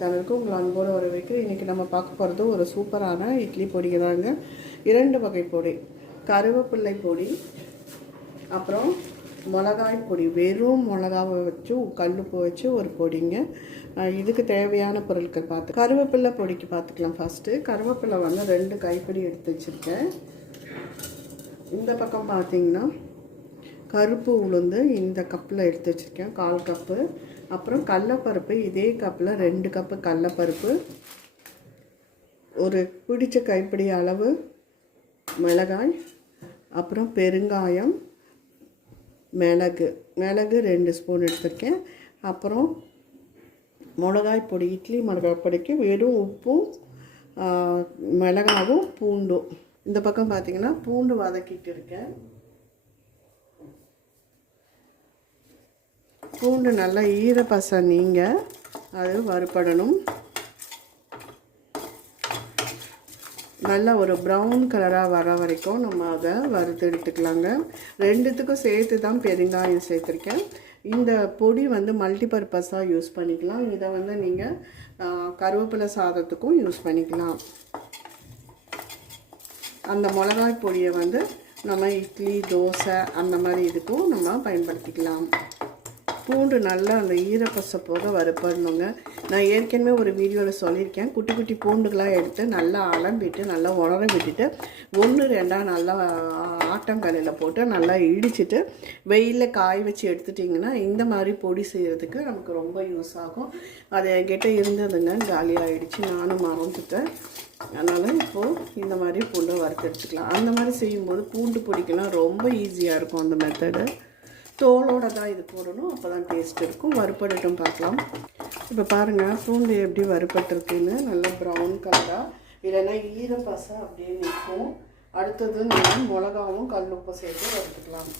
சேனலுக்கு உங்களை அன்போடு வர வைக்க இன்றைக்கி நம்ம பார்க்க போகிறது ஒரு சூப்பரான இட்லி பொடிங்க தாங்க. இரண்டு வகை பொடி. கருவேப்பிள்ளை பொடி அப்புறம் மிளகாய் பொடி. வெறும் மிளகாவை வச்சு கல்லுப்பு வச்சு ஒரு பொடிங்க. இதுக்கு தேவையான பொருட்கள் பார்த்து கருவேப்பிள்ளை பொடிக்கு பார்த்துக்கலாம் ஃபஸ்ட்டு கருவேப்பிள்ளை வந்து ரெண்டு கைப்பிடி எடுத்து வச்சுருக்கேன். இந்த பக்கம் பார்த்தீங்கன்னா கருப்பு உளுந்து இந்த கப்பில் எடுத்து வச்சுருக்கேன். கால் கப்பு அப்புறம் கடலப்பருப்பு இதே கப்பில் ரெண்டு கப்பு கடலப்பருப்பு ஒரு பிடிச்ச கைப்பிடி அளவு மிளகாய் அப்புறம் பெருங்காயம் மிளகு. மிளகு ரெண்டு ஸ்பூன் எடுத்திருக்கேன். அப்புறம் மிளகாய் பொடி இட்லி மிளகாய் பொடிக்கு வெறும் உப்பும் மிளகாவும் பூண்டும். இந்த பக்கம் பார்த்திங்கன்னா பூண்டு வதக்கிட்டு இருக்கேன். பூண்டு நல்லா ஈரப்பசை நீங்கள் அது வறுப்படணும் நல்லா ஒரு ப்ரௌன் கலராக வர வரைக்கும் நம்ம அதை வறுத்து எடுத்துக்கலாங்க. ரெண்டுத்துக்கும் சேர்த்து தான் பெருங்காயம் சேர்த்துருக்கேன். இந்த பொடி வந்து மல்டிபர்பஸாக யூஸ் பண்ணிக்கலாம். இதை வந்து நீங்கள் கருவேப்பிலை சாதத்துக்கும் யூஸ் பண்ணிக்கலாம். அந்த மிளகாய் பொடியை வந்து நம்ம இட்லி தோசை அந்த மாதிரி இதுக்கும் நம்ம பயன்படுத்திக்கலாம். பூண்டு நல்லா அந்த ஈரப்பசை போக வறுப்படணுங்க. நான் ஏற்கனவே ஒரு வீடியோவில் சொல்லியிருக்கேன். குட்டி குட்டி பூண்டுகளாக எடுத்து நல்லா அலம்பிட்டு நல்லா உணர விட்டுட்டு ஒன்று ரெண்டாக நல்லா ஆட்டங்கல்லில் போட்டு நல்லா இடிச்சிட்டு வெயிலில் காய வச்சு எடுத்துட்டிங்கன்னா இந்த மாதிரி பொடி செய்கிறதுக்கு நமக்கு ரொம்ப யூஸ் ஆகும். அது என்கிட்ட இருந்ததுங்க. காலியாகிடுச்சு நானும் மறந்துட்டேன். அதனால் இப்போது இந்த மாதிரி பூண்டை வறுத்து எடுத்துக்கலாம். அந்த மாதிரி செய்யும்போது பூண்டு பொடிக்கெல்லாம் ரொம்ப ஈஸியாக இருக்கும் அந்த மெத்தடு தோலோட தான் இது போடணும். அப்போ தான் டேஸ்ட் இருக்கும். வறுப்படட்டும் பார்க்கலாம். இப்போ பாருங்கள் பூண்டு எப்படி வறுப்பட்டிருக்குன்னு. நல்லா ப்ரௌன் கலராக இல்லைன்னா ஈரப்பசை அப்படியே நிற்கும். அடுத்தது நான் மிளகாவும் உப்பு சேர்த்து வறுத்துக்கலாம்.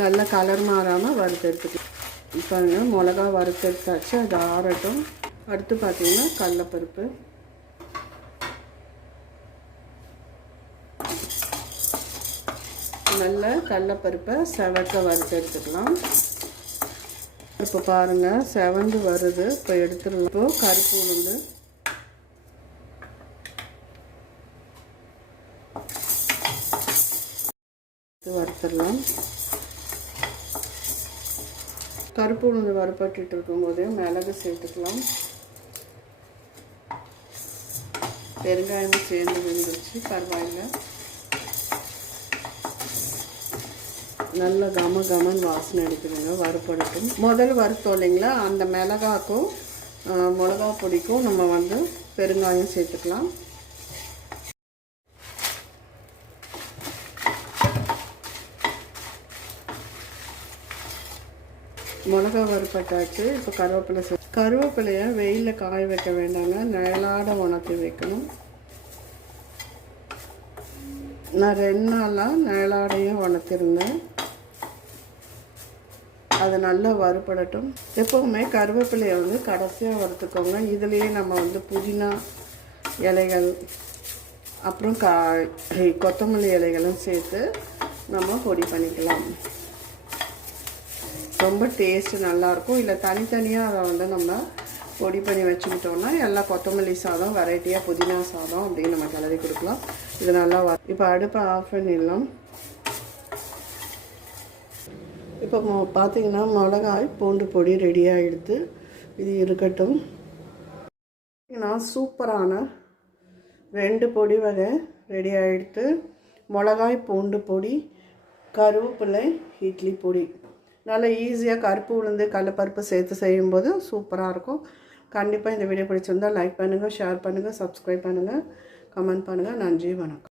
நல்லா கலர் மாறாமல் வறுத்தெடுத்துக்கலாம் இப்போ மிளகா வறுத்தெடுத்தாச்சு அது ஆறட்டும். அடுத்து பார்த்திங்கன்னா கடலப்பருப்பு. நல்ல கடலப்பருப்பை செவக்க வறுத்து எடுத்துக்கலாம். இப்போ பாருங்கள் செவந்து வருது. இப்போ எடுத்துடலாம். இப்போ கருப்பு உளுந்து. வறுத்துடலாம். கருப்பு உளுந்து வறுப்பட்டுட்டு இருக்கும்போதே மிளகு சேர்த்துக்கலாம். பெருங்காயமும் சேர்ந்து விழுந்துருச்சு பரவாயில்ல. நல்ல கம கமன் வாசனை அடிக்குதுங்க வறுப்படுக்கும். முதல் வறுத்தோம் இல்லைங்களா? அந்த மிளகாக்கும் மிளகா பொடிக்கும் நம்ம வந்து பெருங்காயம் சேர்த்துக்கலாம். மிளகா வறுப்பட்டாச்சு இப்போ கருவேப்பிலை சே கருவேப்பிலையை வெயிலில் காய வைக்க வேண்டாங்க நிழலாட உணர்த்தி வைக்கணும். நான் ரெண்டு நாளாக நிழலாடையும் உணர்த்திருந்தேன் அது நல்லா வறுபடட்டும். எப்போவுமே கருவேப்பிலையை வந்து கடைசியாக வறுத்துக்கோங்க. இதுலேயே நம்ம வந்து புதினா இலைகள் அப்புறம் கா கொத்தமல்லி இலைகளும் சேர்த்து நம்ம பொடி பண்ணிக்கலாம். ரொம்ப டேஸ்ட் நல்லாயிருக்கும் இல்லை தனித்தனியாக அதை வந்து நம்ம பொடி பண்ணி வச்சுக்கிட்டோம்னா எல்லா கொத்தமல்லி சாதம் வெரைட்டியாக புதினா சாதம் அப்படின்னு நம்ம கிளறி கொடுக்கலாம். இது நல்லா வ இப்போ அடுப்பை ஆஃப் பண்ணிடலாம். இப்போ மொ- பார்த்தீங்கன்னா மிளகாய் பூண்டு பொடி ரெடி ஆகிடுது இது இருக்கட்டும். நான் சூப்பரான ரெண்டு பொடி வகை ரெடி ஆகிடுது மிளகாய் பூண்டு பொடி கருவேப்பிலை இட்லி பொடி. நல்லா ஈஸியாக கருப்பு உளுந்து கடலப்பருப்பு சேர்த்து செய்யும்போது சூப்பராக இருக்கும். கண்டிப்பாக இந்த வீடியோ பிடிச்சிருந்தால் லைக் பண்ணுங்கள் ஷேர் பண்ணுங்கள் சப்ஸ்கிரைப் பண்ணுங்கள் கமெண்ட் பண்ணுங்கள் நன்றி வணக்கம்.